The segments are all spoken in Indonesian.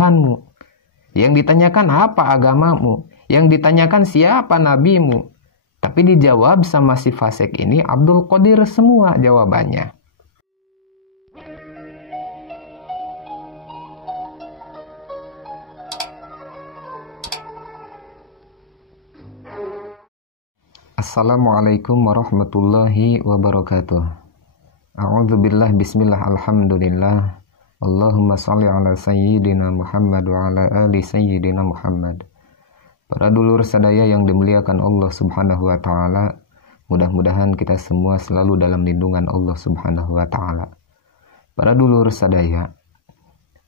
Tuhanmu. Yang ditanyakan apa agamamu? Yang ditanyakan siapa nabimu? Tapi dijawab sama si fasik ini Abdul Qadir semua jawabannya. Assalamualaikum warahmatullahi wabarakatuh. A'udzubillah bismillah alhamdulillah. Allahumma salli ala sayyidina Muhammad wa ala ali sayyidina Muhammad. Para dulur sadaya yang dimuliakan Allah subhanahu wa ta'ala, mudah-mudahan kita semua selalu dalam lindungan Allah subhanahu wa ta'ala. Para dulur sadaya,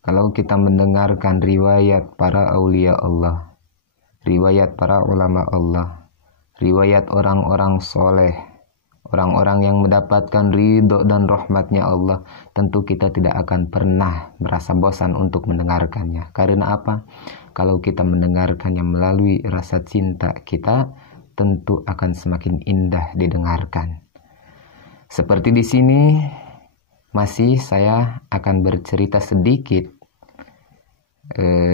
kalau kita mendengarkan riwayat para aulia Allah, riwayat para ulama Allah, riwayat orang-orang soleh, orang-orang yang mendapatkan ridho dan rahmatnya Allah, tentu kita tidak akan pernah merasa bosan untuk mendengarkannya. Karena apa? Kalau kita mendengarkannya melalui rasa cinta kita, tentu akan semakin indah didengarkan. Seperti di sini, masih saya akan bercerita sedikit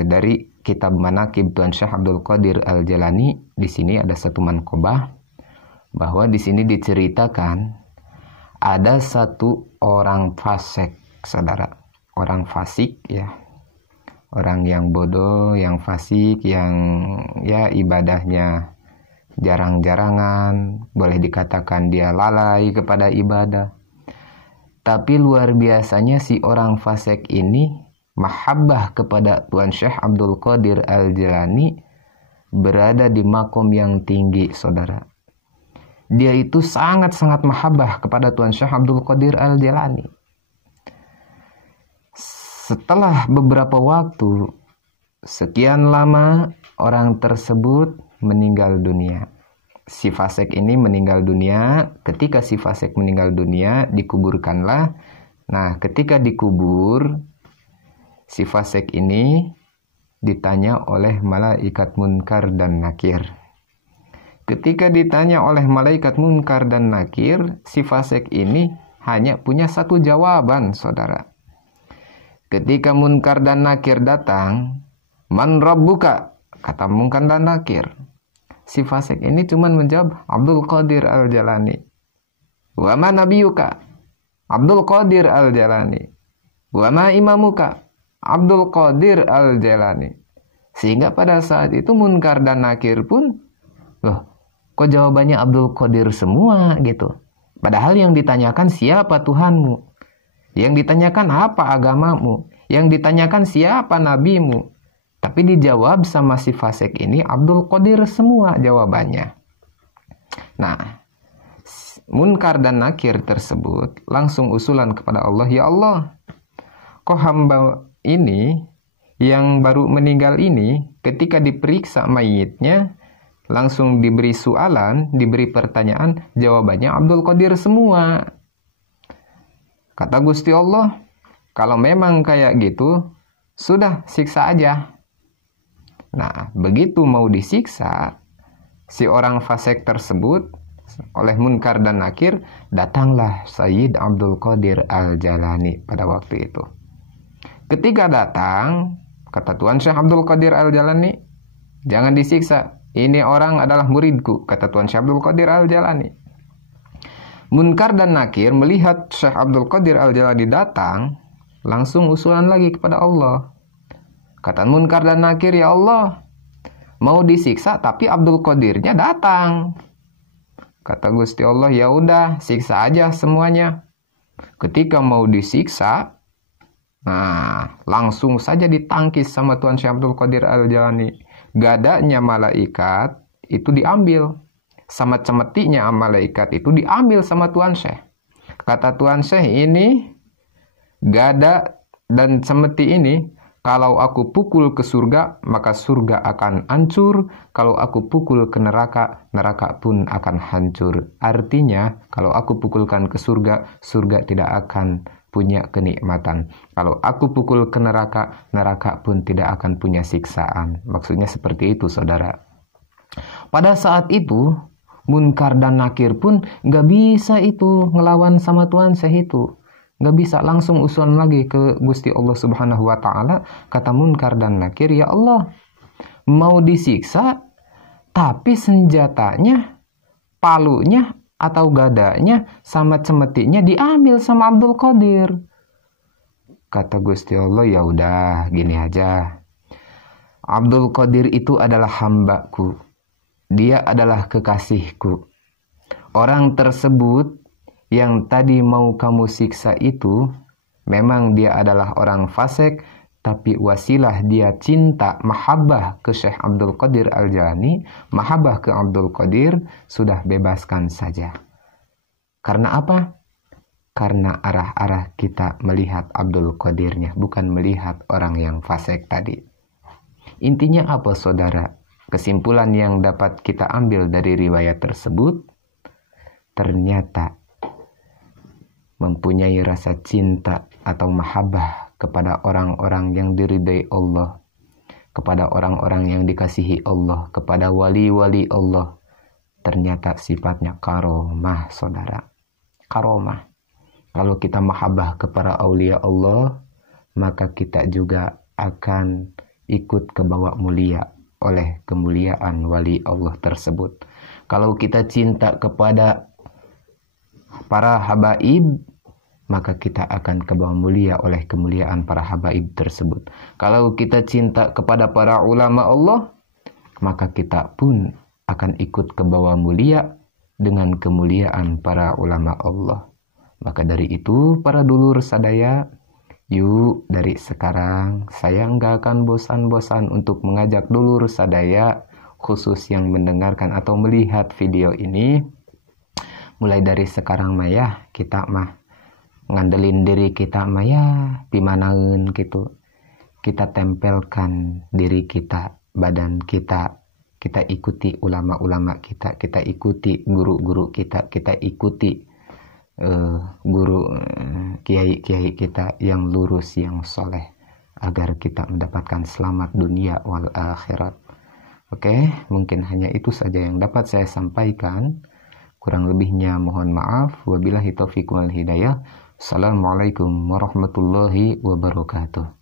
dari kitab Manaqib Tuan Syekh Abdul Qadir Al-Jalani. Di sini ada satu manqobah bahwa di sini diceritakan ada satu orang fasik, saudara, orang fasik ya, orang yang bodoh, yang fasik, yang ya ibadahnya jarang-jarangan, boleh dikatakan dia lalai kepada ibadah. Tapi luar biasanya si orang fasik ini mahabbah kepada Tuan Syekh Abdul Qadir Al-Jalani berada di makom yang tinggi, saudara. Dia itu sangat-sangat mahabbah kepada Tuan Syekh Abdul Qadir Al-Jalani. Setelah beberapa waktu, sekian lama orang tersebut meninggal dunia. Si fasik ini meninggal dunia. Ketika si fasik meninggal dunia, dikuburkanlah. Nah, ketika dikubur, si fasik ini ditanya oleh malaikat Munkar dan Nakir. Ketika ditanya oleh malaikat Munkar dan Nakir, si fasik ini hanya punya satu jawaban, saudara. Ketika Munkar dan Nakir datang, "Man Rabbuka?" kata Munkar dan Nakir. Si fasik ini cuma menjawab, "Abdul Qadir Al-Jalani." "Wa ma nabiyuka?" "Abdul Qadir Al-Jalani." "Wa ma imamuka?" "Abdul Qadir Al-Jalani." Sehingga pada saat itu Munkar dan Nakir pun, loh, kok jawabannya Abdul Qadir semua gitu? Padahal yang ditanyakan siapa Tuhanmu? Yang ditanyakan apa agamamu? Yang ditanyakan siapa nabimu? Tapi dijawab sama si fasik ini Abdul Qadir semua jawabannya. Nah, Munkar dan Nakir tersebut langsung usulan kepada Allah, "Ya Allah, kok hamba ini yang baru meninggal ini ketika diperiksa mayitnya langsung diberi soalan, diberi pertanyaan, jawabannya Abdul Qadir semua." Kata Gusti Allah, "Kalau memang kayak gitu, sudah siksa aja." Nah, begitu mau disiksa, si orang fasik tersebut oleh Munkar dan Nakir, datanglah Sayyid Abdul Qadir Al-Jalani pada waktu itu. Ketika datang, kata Tuan Syekh Abdul Qadir Al-Jalani, "Jangan disiksa, ini orang adalah muridku," kata Tuan Syekh Abdul Qadir Al-Jalani. Munkar dan Nakir melihat Syekh Abdul Qadir Al-Jalani datang, langsung usulan lagi kepada Allah. Kata Munkar dan Nakir, "Ya Allah, mau disiksa tapi Abdul Qadirnya datang." Kata Gusti Allah, "Ya udah, siksa aja semuanya." Ketika mau disiksa, nah, langsung saja ditangkis sama Tuan Syekh Abdul Qadir Al-Jalani. Gadanya malaikat itu diambil, sama cemetinya malaikat itu diambil sama Tuan Syekh. Kata Tuan Syekh, "Ini gada dan cemeti ini, kalau aku pukul ke surga, maka surga akan hancur. Kalau aku pukul ke neraka, neraka pun akan hancur." Artinya, kalau aku pukulkan ke surga, surga tidak akan punya kenikmatan. Kalau aku pukul ke neraka, neraka pun tidak akan punya siksaan. Maksudnya seperti itu, saudara. Pada saat itu, Munkar dan Nakir pun nggak bisa itu ngelawan sama Tuan Syekh itu. Nggak bisa langsung usul lagi ke Gusti Allah Subhanahu wa Ta'ala. Kata Munkar dan Nakir, ya Allah, mau disiksa, tapi senjatanya, palunya atau gadanya sama cemetinya diambil sama Abdul Qadir. Kata Gusti Allah, ya udah gini aja. Abdul Qadir itu adalah hambaku. Dia adalah kekasihku. Orang tersebut yang tadi mau kamu siksa itu, memang dia adalah orang fasik, tapi wasilah dia cinta, mahabbah ke Syekh Abdul Qadir Al-Jilani, mahabbah ke Abdul Qadir, sudah bebaskan saja. Karena apa? Karena arah-arah kita melihat Abdul Qadirnya, bukan melihat orang yang fasik tadi. Intinya apa, saudara? Kesimpulan yang dapat kita ambil dari riwayat tersebut, ternyata mempunyai rasa cinta atau mahabbah kepada orang-orang yang diridai Allah, kepada orang-orang yang dikasihi Allah, kepada wali-wali Allah, ternyata sifatnya karomah, saudara. Karomah. Kalau kita mahabbah kepada aulia Allah, maka kita juga akan ikut kebawa mulia oleh kemuliaan wali Allah tersebut. Kalau kita cinta kepada para habaib, maka kita akan kebawa mulia oleh kemuliaan para habaib tersebut. Kalau kita cinta kepada para ulama Allah, maka kita pun akan ikut kebawa mulia dengan kemuliaan para ulama Allah. Maka dari itu, para dulur sadaya, yuk dari sekarang saya nggak akan bosan-bosan untuk mengajak dulur sadaya, khusus yang mendengarkan atau melihat video ini. Mulai dari sekarang mah kita mah ngandelin diri kita mah pimanaeun gitu. Kita tempelkan diri kita, badan kita, kita ikuti ulama-ulama kita, kita ikuti guru-guru kita, kita ikuti guru kiai-kiai kita yang lurus, yang soleh, agar kita mendapatkan selamat dunia wal akhirat. Oke, mungkin hanya itu saja yang dapat saya sampaikan. Kurang lebihnya mohon maaf. Wabillahi taufiq wal hidayah. Assalamualaikum warahmatullahi wabarakatuh.